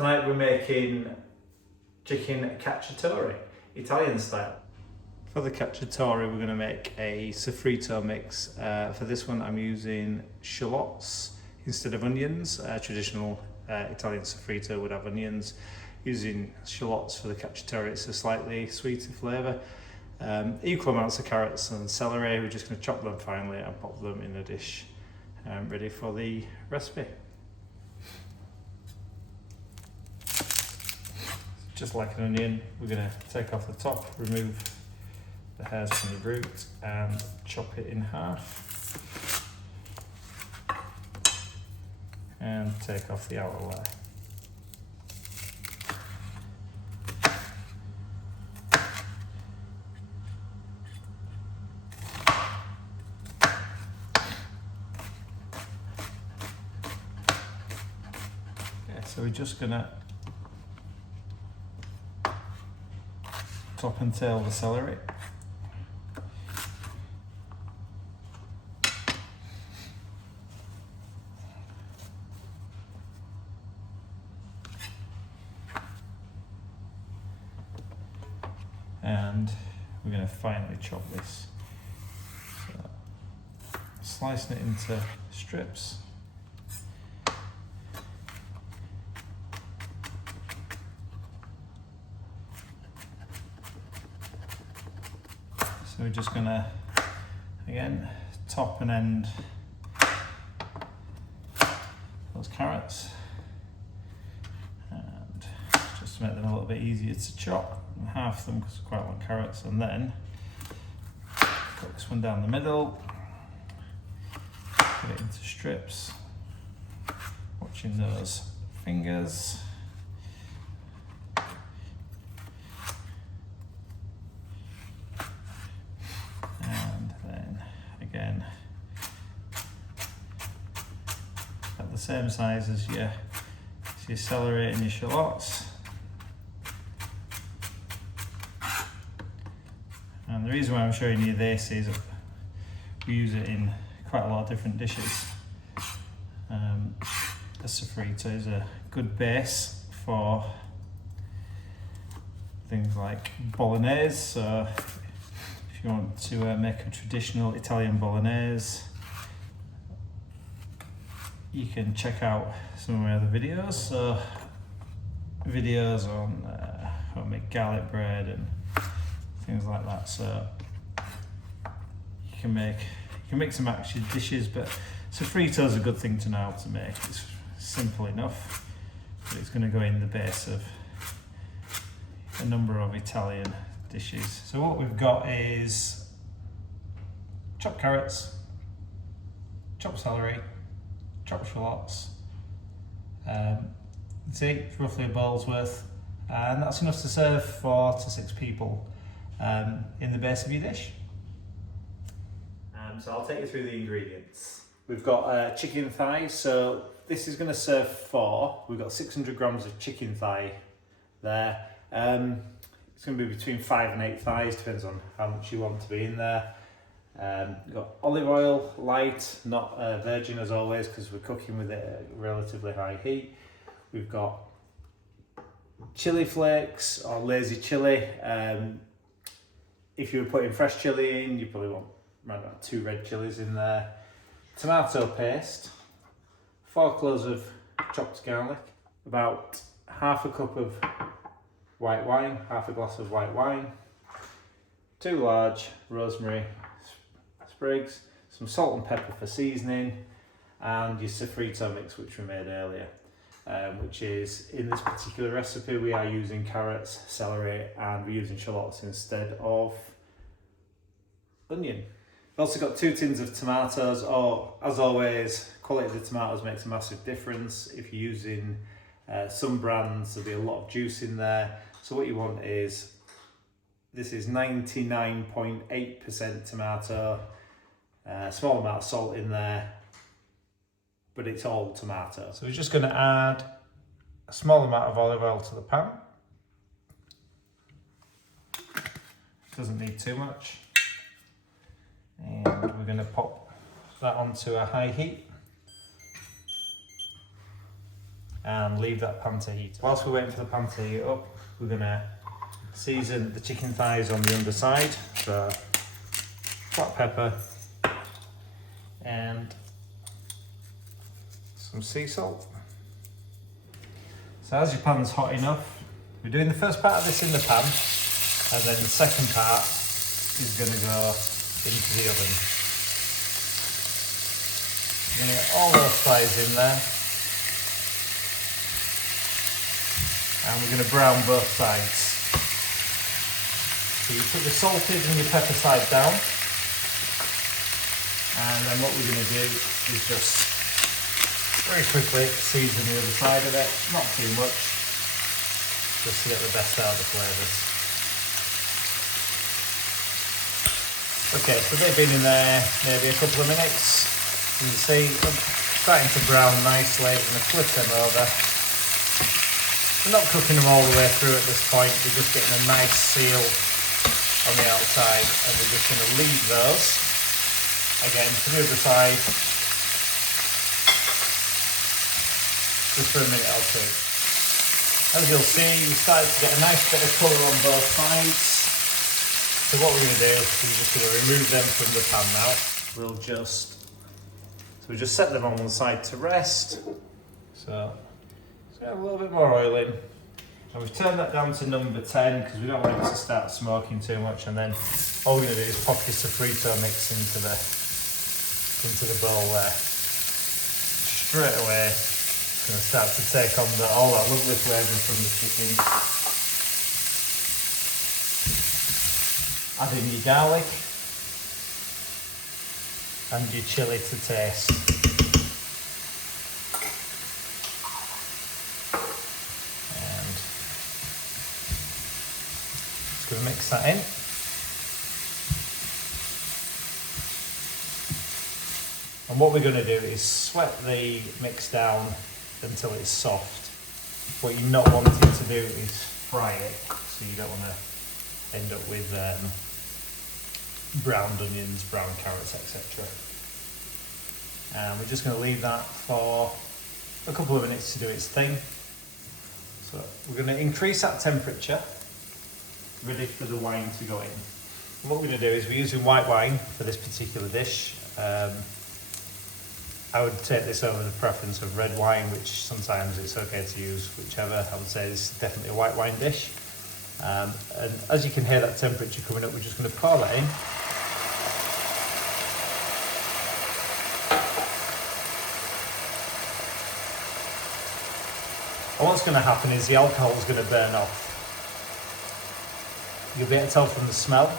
Tonight we're making chicken cacciatore, Italian style. For the cacciatore we're going to make a soffritto mix. For this one I'm using shallots instead of onions. Traditional Italian soffritto would have onions. Using shallots for the cacciatore, it's a slightly sweeter flavour. Equal amounts of carrots and celery. We're just going to chop them finely and pop them in a dish ready for the recipe. Just like an onion, we're going to take off the top, remove the hairs from the root and chop it in half and take off the outer layer. So we're just gonna top and tail the celery. And we're gonna finely chop this. So, slicing it into strips. So we're just gonna, again, top and end those carrots, and just to make them a little bit easier to chop, and half them because I quite like carrots, and then cut this one down the middle, put it into strips, watching those fingers. Again, at the same size as your celery and your shallots. And the reason why I'm showing you this is we use it in quite a lot of different dishes. The soffritto is a good base for things like bolognese. So if you want to make a traditional Italian bolognese, you can check out some of my other videos. So videos on how to make garlic bread and things like that. So you can mix and match your dishes, but soffritto is a good thing to know how to make. It's simple enough, but it's going to go in the base of a number of Italian dishes. So what we've got is chopped carrots, chopped celery, chopped shallots. See, it's roughly a bowl's worth, and that's enough to serve 4 to 6 people in the base of your dish. So I'll take you through the ingredients. We've got chicken thighs, so this is going to serve 4. We've got 600 grams of chicken thigh there. It's going to be between 5 and 8 thighs, depends on how much you want to be in there. We've got olive oil, light, not virgin as always, because we're cooking with it at relatively high heat. We've got chilli flakes or lazy chilli. If you were putting fresh chilli in, you probably want around about 2 red chillies in there. Tomato paste, 4 cloves of chopped garlic, about half a cup of white wine, half a glass of white wine, 2 large rosemary sprigs, some salt and pepper for seasoning, and your soffritto mix which we made earlier, which is, in this particular recipe, we are using carrots, celery, and we're using shallots instead of onion. We've also got 2 tins of tomatoes, or as always, quality of the tomatoes makes a massive difference. If you're using some brands, there'll be a lot of juice in there. So what you want is, this is 99.8% tomato, small amount of salt in there, but it's all tomato. So we're just going to add a small amount of olive oil to the pan. Doesn't need too much. And we're going to pop that onto a high heat. and leave that pan to heat. Whilst we're waiting for the pan to heat up, we're going to season the chicken thighs on the underside. So black pepper and some sea salt. So as your pan's hot enough, we're doing the first part of this in the pan, and then the second part is going to go into the oven. We're going to get all those thighs in there, and we're going to brown both sides. So you put the salted and your pepper side down, and then what we're going to do is just very quickly season the other side of it, not too much, just to get the best out of the flavours. Okay, so they've been in there maybe a couple of minutes. You can see them starting to brown nicely. I'm going to flip them over. We're not cooking them all the way through at this point, we're just getting a nice seal on the outside, and we're just going to leave those again to the other side just for a minute or two. As you'll see, you start to get a nice bit of colour on both sides. So what we're going to do is we're just going to remove them from the pan now. We just set them on one side to rest. So let's get a little bit more oil in. And we've turned that down to number 10 because we don't want it to start smoking too much. And then all we're going to do is pop your soffritto mix into the bowl there. Straight away, it's going to start to take on all that lovely flavour from the chicken. Add in your garlic and your chilli to taste. And just going to mix that in. And what we're going to do is sweat the mix down until it's soft. What you're not wanting to do is fry it, so you don't want to end up with browned onions, brown carrots, etc. And we're just going to leave that for a couple of minutes to do its thing. So we're going to increase that temperature, ready for the wine to go in. And what we're going to do is we're using white wine for this particular dish. I would take this over the preference of red wine, which sometimes it's okay to use whichever. I would say it's definitely a white wine dish. And as you can hear that temperature coming up, we're just going to pour that in. And what's going to happen is the alcohol is going to burn off. You'll be able to tell from the smell.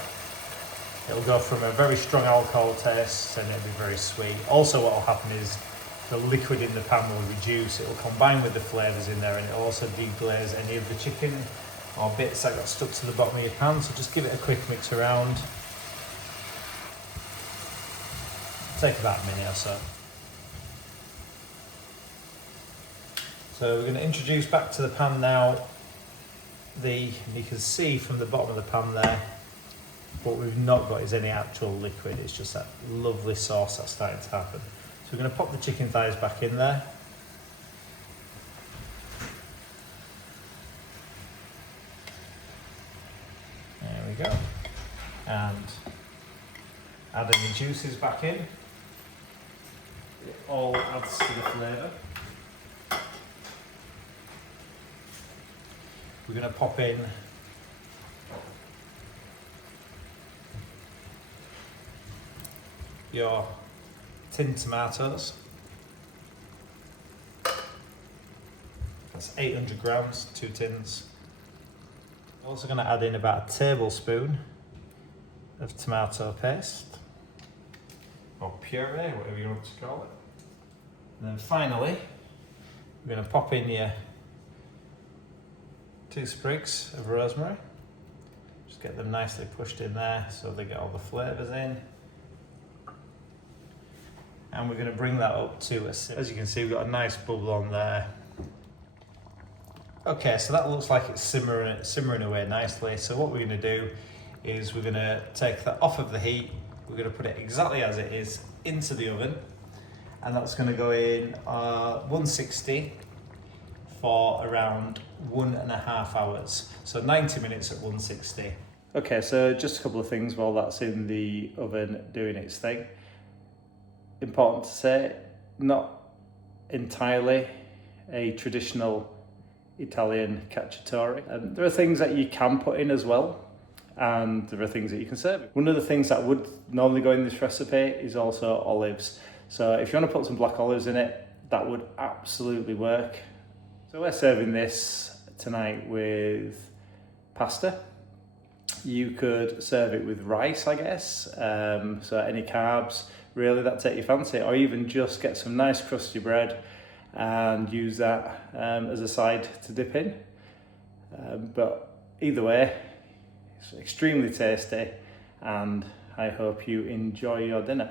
It'll go from a very strong alcohol taste and it'll be very sweet. Also what will happen is the liquid in the pan will reduce, it will combine with the flavours in there, and it'll also deglaze any of the chicken or bits that got stuck to the bottom of your pan. So just give it a quick mix around. Take about a minute or so. So we're going to introduce back to the pan now you can see from the bottom of the pan there, what we've not got is any actual liquid, it's just that lovely sauce that's starting to happen. So we're going to pop the chicken thighs back in there. There we go. And adding the juices back in. It all adds to the flavour. We're going to pop in your tinned tomatoes. That's 800 grams, 2 tins. We're also going to add in about a tablespoon of tomato paste, or puree, whatever you want to call it. And then finally, we're going to pop in your 2 sprigs of rosemary. Just get them nicely pushed in there so they get all the flavours in. And we're going to bring that up to a simmer. As you can see, we've got a nice bubble on there. Okay, so that looks like it's simmering away nicely. So what we're going to do is we're going to take that off of the heat. We're going to put it exactly as it is into the oven. And that's going to go in 160 for around 1.5 hours. So 90 minutes at 160. Okay, so just a couple of things while that's in the oven doing its thing. Important to say, not entirely a traditional Italian cacciatore. There are things that you can put in as well, and there are things that you can serve. One of the things that would normally go in this recipe is also olives. So if you want to put some black olives in it, that would absolutely work. So we're serving this tonight with pasta. You could serve it with rice, I guess. So any carbs really that take your fancy, or even just get some nice crusty bread and use that as a side to dip in. But either way, it's extremely tasty, and I hope you enjoy your dinner.